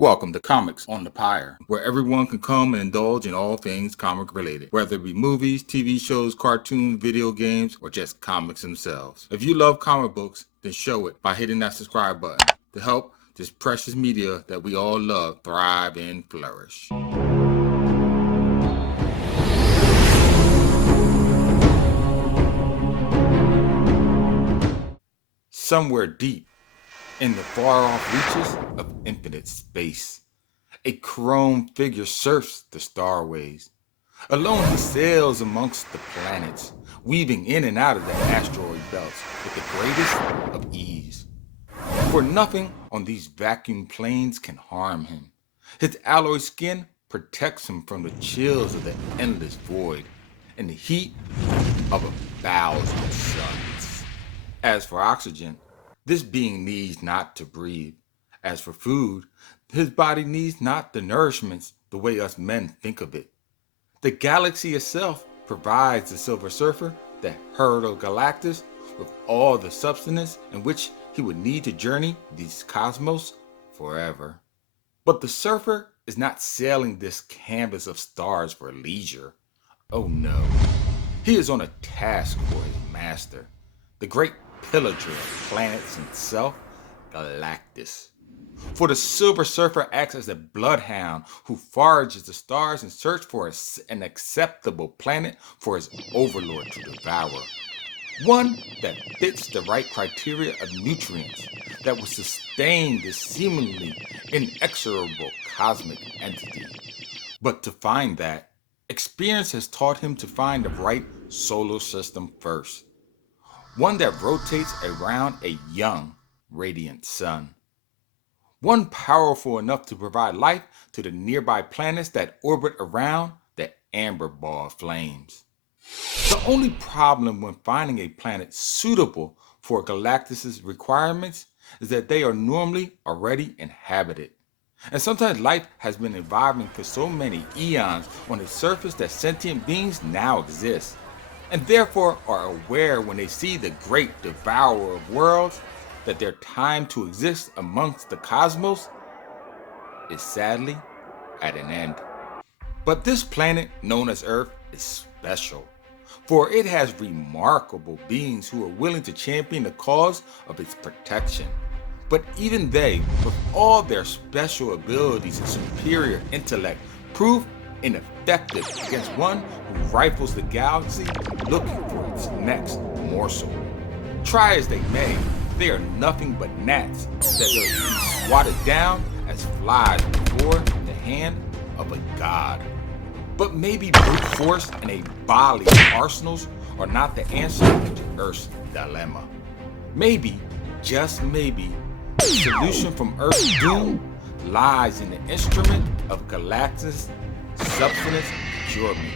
Welcome to Comics on the Pyre, where everyone can come and indulge in all things comic related, whether it be movies, TV shows, cartoons, video games, or just comics themselves. If you love comic books, then show it by hitting that subscribe button to help this precious media that we all love thrive and flourish. Somewhere deep in the far-off reaches of infinite space, a chrome figure surfs the starways. Alone he sails amongst the planets, weaving in and out of the asteroid belts with the greatest of ease. For nothing on these vacuum planes can harm him. His alloy skin protects him from the chills of the endless void and the heat of 1,000 suns. As for oxygen, this being needs not to breathe. As for food, his body needs not the nourishments the way us men think of it. The galaxy itself provides the Silver Surfer, the herald of Galactus, with all the substance in which he would need to journey these cosmos forever. But the Surfer is not sailing this canvas of stars for leisure. Oh no. He is on a task for his master, the great pillager of planets himself, Galactus. For the Silver Surfer acts as a bloodhound who forages the stars in search for an acceptable planet for his overlord to devour. One that fits the right criteria of nutrients that will sustain this seemingly inexorable cosmic entity. But to find that, experience has taught him to find the right solar system first. One that rotates around a young, radiant sun. One powerful enough to provide life to the nearby planets that orbit around the amber ball of flames. The only problem when finding a planet suitable for Galactus' requirements is that they are normally already inhabited. And sometimes life has been evolving for so many eons on a surface that sentient beings now exist, and therefore are aware when they see the great devourer of worlds that their time to exist amongst the cosmos is sadly at an end. But this planet known as Earth is special, for it has remarkable beings who are willing to champion the cause of its protection. But even they, with all their special abilities and superior intellect, prove ineffective against one who rifles the galaxy looking for its next morsel. Try as they may, they are nothing but gnats that will be swatted down as flies before the hand of a god. But maybe brute force and a volley of arsenals are not the answer to Earth's dilemma. Maybe, just maybe, the solution from Earth's doom lies in the instrument of Galactus' substance procurement.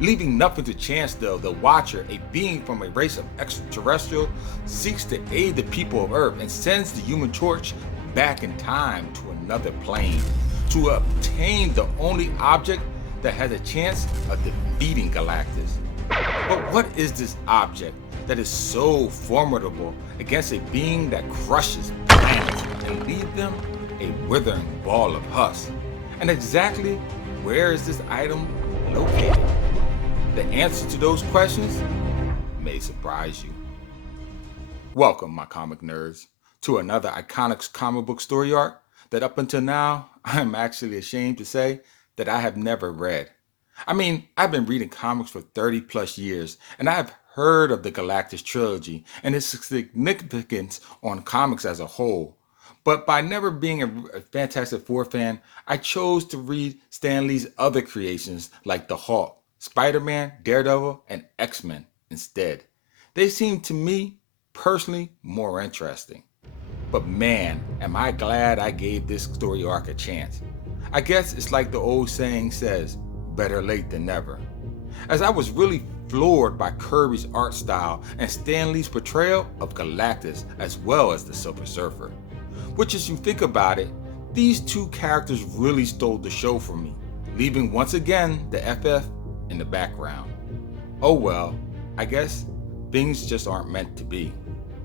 Leaving nothing to chance though, the Watcher, a being from a race of extraterrestrial, seeks to aid the people of Earth and sends the Human Torch back in time to another plane to obtain the only object that has a chance of defeating Galactus. But what is this object that is so formidable against a being that crushes planets and leaves them a withering ball of husk? And exactly where is this item located? The answer to those questions may surprise you. Welcome, my comic nerds, to another iconic comic book story arc that up until now, I'm actually ashamed to say that I have never read. I mean, I've been reading comics for 30 plus years, and I have heard of the Galactus Trilogy and its significance on comics as a whole. But by never being a Fantastic Four fan, I chose to read Stan Lee's other creations like the Hulk, Spider-Man, Daredevil, and X-Men instead. They seem to me, personally, more interesting. But man, am I glad I gave this story arc a chance. I guess it's like the old saying says, better late than never. As I was really floored by Kirby's art style and Stan Lee's portrayal of Galactus as well as the Silver Surfer. Which, as you think about it, these two characters really stole the show for me, leaving once again the FF in the background. Oh well, I guess things just aren't meant to be.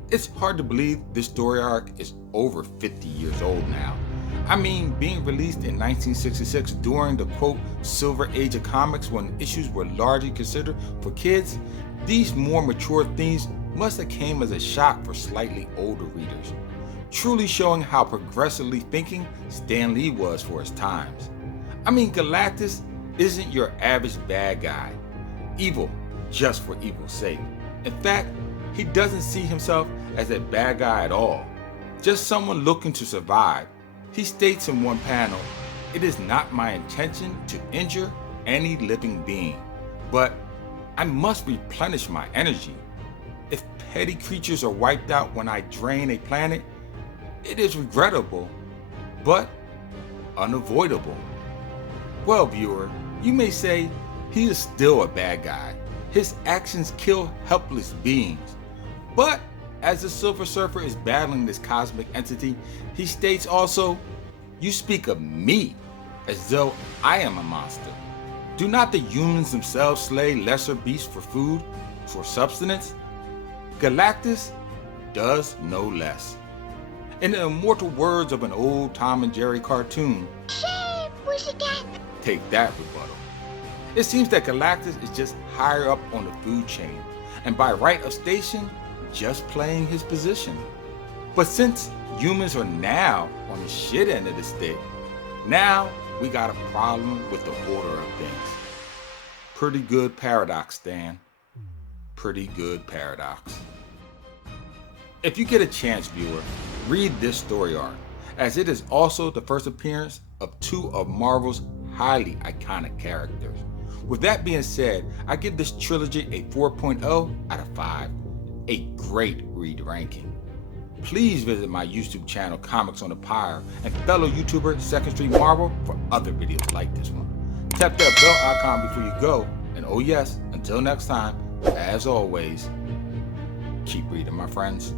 It's hard to believe this story arc is over 50 years old now, I mean, being released in 1966 during the quote silver age of comics when issues were largely considered for kids, these more mature themes must have came as a shock for slightly older readers, truly showing how progressively thinking Stan Lee was for his times. I mean, Galactus isn't your average bad guy, evil just for evil's sake. In fact, he doesn't see himself as a bad guy at all, just someone looking to survive. He states in one panel, "It is not my intention to injure any living being, but I must replenish my energy. If petty creatures are wiped out when I drain a planet, it is regrettable, but unavoidable." Well, viewer, you may say he is still a bad guy. His actions kill helpless beings. But as the Silver Surfer is battling this cosmic entity, he states also, "You speak of me as though I am a monster. Do not the humans themselves slay lesser beasts for food, for subsistence? Galactus does no less." In the immortal words of an old Tom and Jerry cartoon, take that, rebuttal. It seems that Galactus is just higher up on the food chain, and by right of station, just playing his position. But since humans are now on the shit end of the stick, now we got a problem with the order of things. Pretty good paradox, Stan. Pretty good paradox. If you get a chance, viewer, read this story arc, as it is also the first appearance of two of Marvel's highly iconic characters. With that being said, I give this trilogy a 4.0 out of 5, a great read ranking. Please visit my YouTube channel, Comics on the Pyre, and fellow YouTuber Second Street Marvel for other videos like this one. Tap that bell icon before you go, and oh yes, until next time, as always, keep reading, my friends.